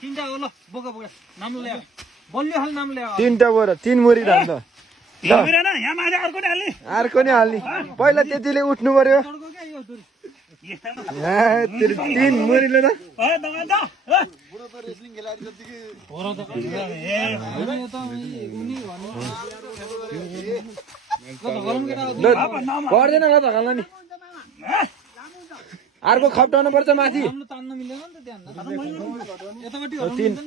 तीनटा हो ल बोका बोका नाम ल्या बलियो खाल नाम ल्या तीनटा बोरा 3 मुरी धान त यहाँ माथि अर्को नि हाल्ने अर्को नि हाल्ने पहिला त्यतिले उठ्नु पर्यो तड्को क्या यो धुरी तेरो 3 मुरीले त दगान त बुढो त रेस्लिङ खेलाडी जतिकै हो र त उनी त उनी भन्नु गरम केटा ल पर्दैन ल त हाल्न नि अर्को खप्टाउनु पर्छ माथि हाम्रो तान्न मिलेन नि त त्यहाँ यतापट्टि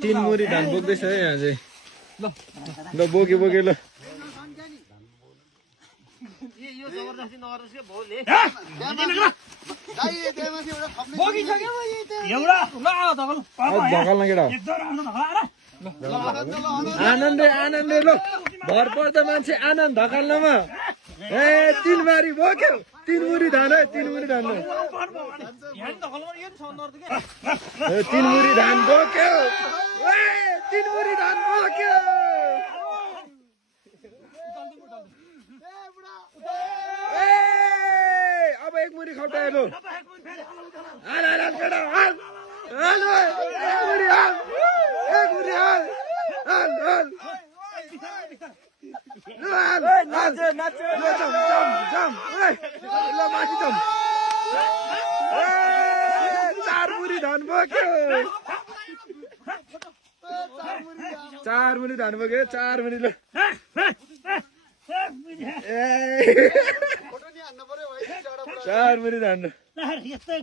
3 मुरी धान बोक्दैछ है यहाँ चाहिँ ल बोके बोके ल यो जबरजस्ती नगर्नुस् के भोले दाइ त्यहाँमाथि एउटा खप्ने बोकिसक्यो म यही त एउटा ल आ धगल धकाल्न केटा एकदम राम्रो धगाएर आनन्दे आनन्दे ल भर पर्छ मान्छे आनन्द धकाल्नमा ए 3 बारी बोक्यो 3 मुरी धान है 3 मुरी धान यहाँ नि धगलमा यो नि सन्दर त के 3 मुरी धान बोक्यो ए 3 मुरी धान बोक्यो ए अब 1 मुरी खप्टायो ल हाल हाल हाल केटा हाल हाल एक मुरी हाल हाल हाल नाचे नाचे जम जम ल माथि जम 4 मुरी धान बोक्यो 4 मुरी धान बोक्यो 4 मुरी ल फोटो नि हान्न पर्यो भाइ 4 मुरी धान यस्तै